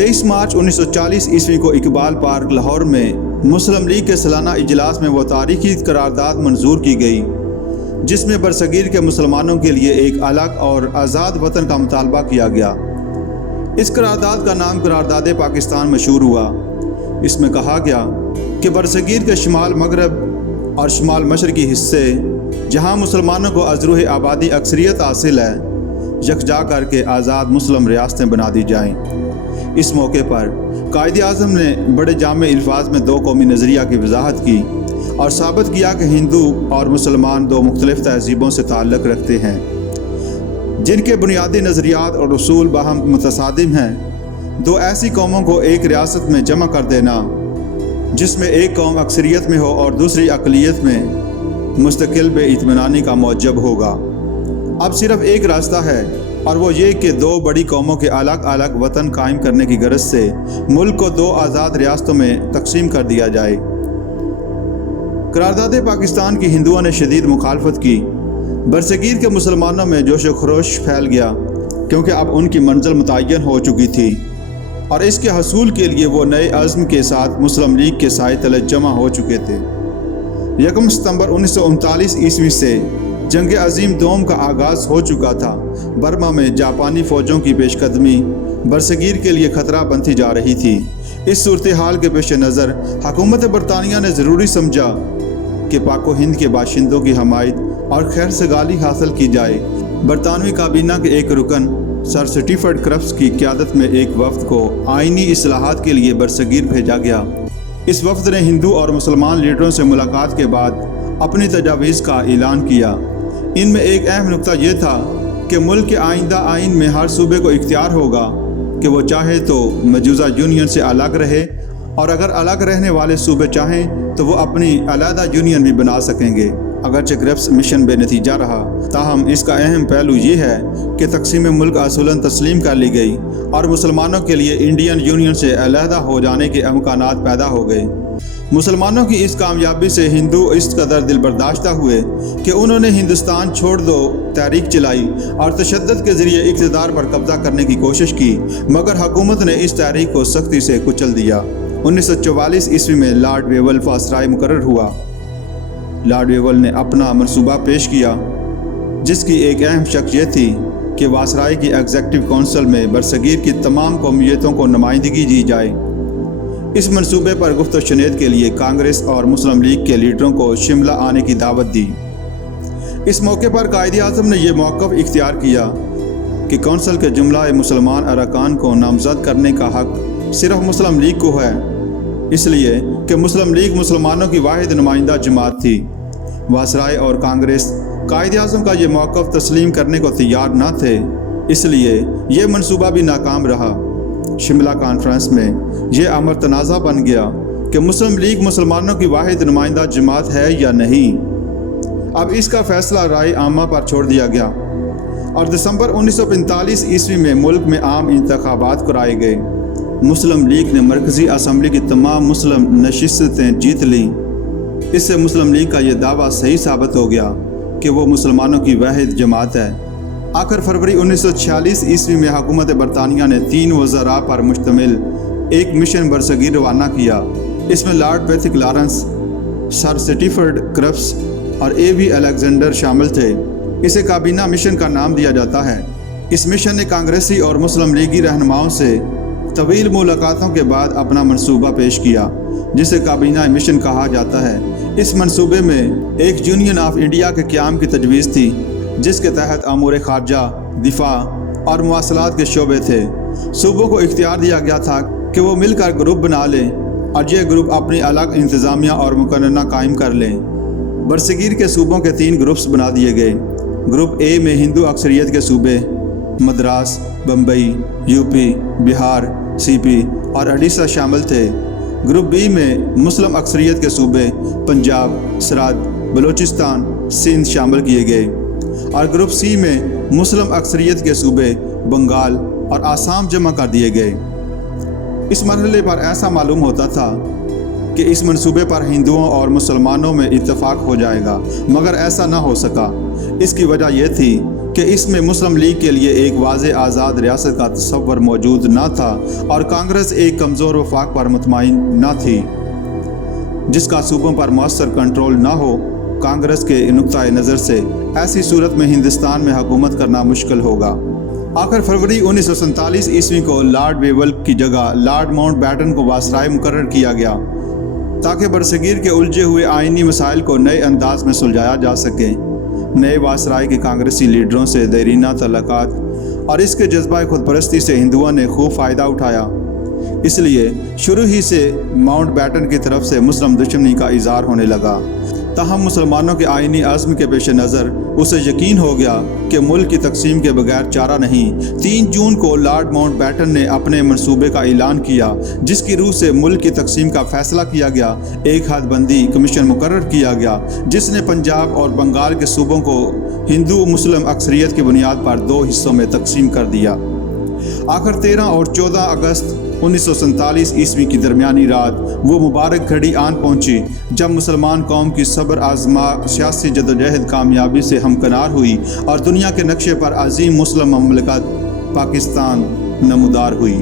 23 مارچ 1940 عیسوی کو اقبال پارک لاہور میں مسلم لیگ کے سالانہ اجلاس میں وہ تاریخی قرارداد منظور کی گئی جس میں برصغیر کے مسلمانوں کے لیے ایک الگ اور آزاد وطن کا مطالبہ کیا گیا۔ اس قرارداد کا نام قرارداد پاکستان مشہور ہوا۔ اس میں کہا گیا کہ برصغیر کے شمال مغرب اور شمال مشرقی حصے جہاں مسلمانوں کو از روح آبادی اکثریت حاصل ہے، یکجا کر کے آزاد مسلم ریاستیں بنا دی جائیں۔ اس موقع پر قائد اعظم نے بڑے جامع الفاظ میں دو قومی نظریہ کی وضاحت کی اور ثابت کیا کہ ہندو اور مسلمان دو مختلف تہذیبوں سے تعلق رکھتے ہیں جن کے بنیادی نظریات اور اصول باہم متصادم ہیں۔ دو ایسی قوموں کو ایک ریاست میں جمع کر دینا جس میں ایک قوم اکثریت میں ہو اور دوسری اقلیت میں مستقل بے اطمینانی کا موجب ہوگا۔ اب صرف ایک راستہ ہے اور وہ یہ کہ دو بڑی قوموں کے الگ الگ وطن قائم کرنے کی غرض سے ملک کو دو آزاد ریاستوں میں تقسیم کر دیا جائے۔ قرارداد پاکستان کی ہندوؤں نے شدید مخالفت کی۔ برصغیر کے مسلمانوں میں جوش و خروش پھیل گیا کیونکہ اب ان کی منزل متعین ہو چکی تھی اور اس کے حصول کے لیے وہ نئے عزم کے ساتھ مسلم لیگ کے سائے تلے جمع ہو چکے تھے۔ 1 ستمبر 1939 عیسوی سے جنگ عظیم دوم کا آغاز ہو چکا تھا۔ برما میں جاپانی فوجوں کی پیش قدمی برصغیر کے لیے خطرہ بنتی جا رہی تھی۔ اس صورتحال کے پیش نظر حکومت برطانیہ نے ضروری سمجھا کہ پاک و ہند کے باشندوں کی حمایت اور خیر سگالی حاصل کی جائے۔ برطانوی کابینہ کے ایک رکن سر سٹیفرڈ کرپس کی قیادت میں ایک وفد کو آئینی اصلاحات کے لیے برصغیر بھیجا گیا۔ اس وفد نے ہندو اور مسلمان لیڈروں سے ملاقات کے بعد اپنی تجاویز کا اعلان کیا۔ ان میں ایک اہم نقطہ یہ تھا کہ ملک کے آئندہ آئین میں ہر صوبے کو اختیار ہوگا کہ وہ چاہے تو موجودہ یونین سے الگ رہے اور اگر الگ رہنے والے صوبے چاہیں تو وہ اپنی علیحدہ یونین بھی بنا سکیں گے۔ اگرچہ کرپس مشن بے نتیجہ رہا، تاہم اس کا اہم پہلو یہ ہے کہ تقسیم ملک اصولاً تسلیم کر لی گئی اور مسلمانوں کے لیے انڈین یونین سے علیحدہ ہو جانے کے امکانات پیدا ہو گئے۔ مسلمانوں کی اس کامیابی سے ہندو اس قدر دل برداشتہ ہوئے کہ انہوں نے ہندوستان چھوڑ دو تحریک چلائی اور تشدد کے ذریعے اقتدار پر قبضہ کرنے کی کوشش کی، مگر حکومت نے اس تحریک کو سختی سے کچل دیا۔ 1944 عیسوی میں لارڈ ویول وائسرائے مقرر ہوا۔ لارڈ ویول نے اپنا منصوبہ پیش کیا جس کی ایک اہم شق یہ تھی کہ وائسرائے کی ایگزیکٹو کونسل میں برصغیر کی تمام قومیتوں کو نمائندگی دی جائے۔ اس منصوبے پر گفت و شنید کے لیے کانگریس اور مسلم لیگ کے لیڈروں کو شملہ آنے کی دعوت دی۔ اس موقع پر قائد اعظم نے یہ موقف اختیار کیا کہ کونسل کے جملہ مسلمان ارکان کو نامزد کرنے کا حق صرف مسلم لیگ کو ہے، اس لیے کہ مسلم لیگ مسلمانوں کی واحد نمائندہ جماعت تھی۔ وائسرائے اور کانگریس قائد اعظم کا یہ موقف تسلیم کرنے کو تیار نہ تھے، اس لیے یہ منصوبہ بھی ناکام رہا۔ شملہ کانفرنس میں یہ امر تنازع بن گیا کہ مسلم لیگ مسلمانوں کی واحد نمائندہ جماعت ہے یا نہیں۔ اب اس کا فیصلہ رائے عامہ پر چھوڑ دیا گیا اور دسمبر 1945 عیسوی میں ملک میں عام انتخابات کرائے گئے۔ مسلم لیگ نے مرکزی اسمبلی کی تمام مسلم نشستیں جیت لیں۔ اس سے مسلم لیگ کا یہ دعویٰ صحیح ثابت ہو گیا کہ وہ مسلمانوں کی واحد جماعت ہے۔ آخر فروری 1946 عیسوی میں حکومت برطانیہ نے 3 وزراء پر مشتمل ایک مشن برصغیر روانہ کیا۔ اس میں لارڈ پیتھک لارنس، سر سٹیفرڈ کرپس اور A.V. الیگزینڈر شامل تھے۔ اسے کابینہ مشن کا نام دیا جاتا ہے۔ اس مشن نے کانگریسی اور مسلم لیگی رہنماؤں سے طویل ملاقاتوں کے بعد اپنا منصوبہ پیش کیا جسے کابینہ مشن کہا جاتا ہے۔ اس منصوبے میں ایک یونین آف انڈیا کے قیام کی تجویز تھی جس کے تحت امور خارجہ، دفاع اور مواصلات کے شعبے تھے۔ صوبوں کو اختیار دیا گیا تھا کہ وہ مل کر گروپ بنا لیں اور یہ گروپ اپنی الگ انتظامیہ اور مقننہ قائم کر لیں۔ برصغیر کے صوبوں کے 3 گروپس بنا دیے گئے۔ گروپ اے میں ہندو اکثریت کے صوبے مدراس، بمبئی، یوپی، بہار، CP اور اڈیشہ شامل تھے۔ گروپ بی میں مسلم اکثریت کے صوبے پنجاب، سرحد، بلوچستان، سندھ شامل کیے گئے اور گروپ سی میں مسلم اکثریت کے صوبے بنگال اور آسام جمع کر دیے گئے۔ اس مرحلے پر ایسا معلوم ہوتا تھا کہ اس منصوبے پر ہندوؤں اور مسلمانوں میں اتفاق ہو جائے گا، مگر ایسا نہ ہو سکا۔ اس کی وجہ یہ تھی کہ اس میں مسلم لیگ کے لیے ایک واضح آزاد ریاست کا تصور موجود نہ تھا اور کانگریس ایک کمزور وفاق پر مطمئن نہ تھی جس کا صوبوں پر مؤثر کنٹرول نہ ہو۔ کانگریس کے نقطۂ نظر سے ایسی صورت میں ہندوستان میں حکومت کرنا مشکل ہوگا۔ آخر فروری 1947 عیسوی کو لارڈ ویول کی جگہ لارڈ ماؤنٹ بیٹن کو وائسرائے مقرر کیا گیا تاکہ برصغیر کے الجھے ہوئے آئینی مسائل کو نئے انداز میں سلجھایا جا سکے۔ نئے وائسرائے کے کانگریسی لیڈروں سے دیرینہ تعلقات اور اس کے جذبہ خود پرستی سے ہندوؤں نے خوب فائدہ اٹھایا، اس لیے شروع ہی سے ماؤنٹ بیٹن کی طرف سے مسلم دشمنی کا اظہار ہونے لگا۔ تاہم مسلمانوں کے آئینی عزم کے پیش نظر اسے یقین ہو گیا کہ ملک کی تقسیم کے بغیر چارہ نہیں۔ 3 جون کو لارڈ ماؤنٹ بیٹن نے اپنے منصوبے کا اعلان کیا جس کی روح سے ملک کی تقسیم کا فیصلہ کیا گیا۔ ایک حد بندی کمیشن مقرر کیا گیا جس نے پنجاب اور بنگال کے صوبوں کو ہندو مسلم اکثریت کی بنیاد پر 2 حصوں میں تقسیم کر دیا۔ آخر 13 اور 14 اگست 1947 عیسوی کی درمیانی رات وہ مبارک گھڑی آن پہنچی جب مسلمان قوم کی صبر آزما سیاسی جدوجہد کامیابی سے ہمکنار ہوئی اور دنیا کے نقشے پر عظیم مسلم مملکت پاکستان نمودار ہوئی۔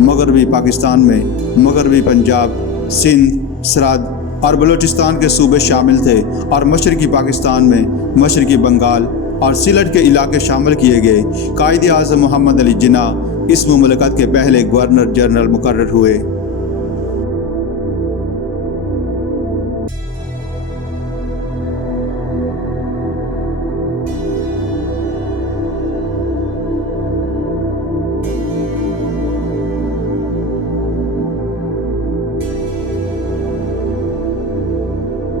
مغربی پاکستان میں مغربی پنجاب، سندھ، سرحد اور بلوچستان کے صوبے شامل تھے اور مشرقی پاکستان میں مشرقی بنگال اور سلٹ کے علاقے شامل کیے گئے۔ قائد اعظم محمد علی جناح اس مملکت کے پہلے گورنر جنرل مقرر ہوئے۔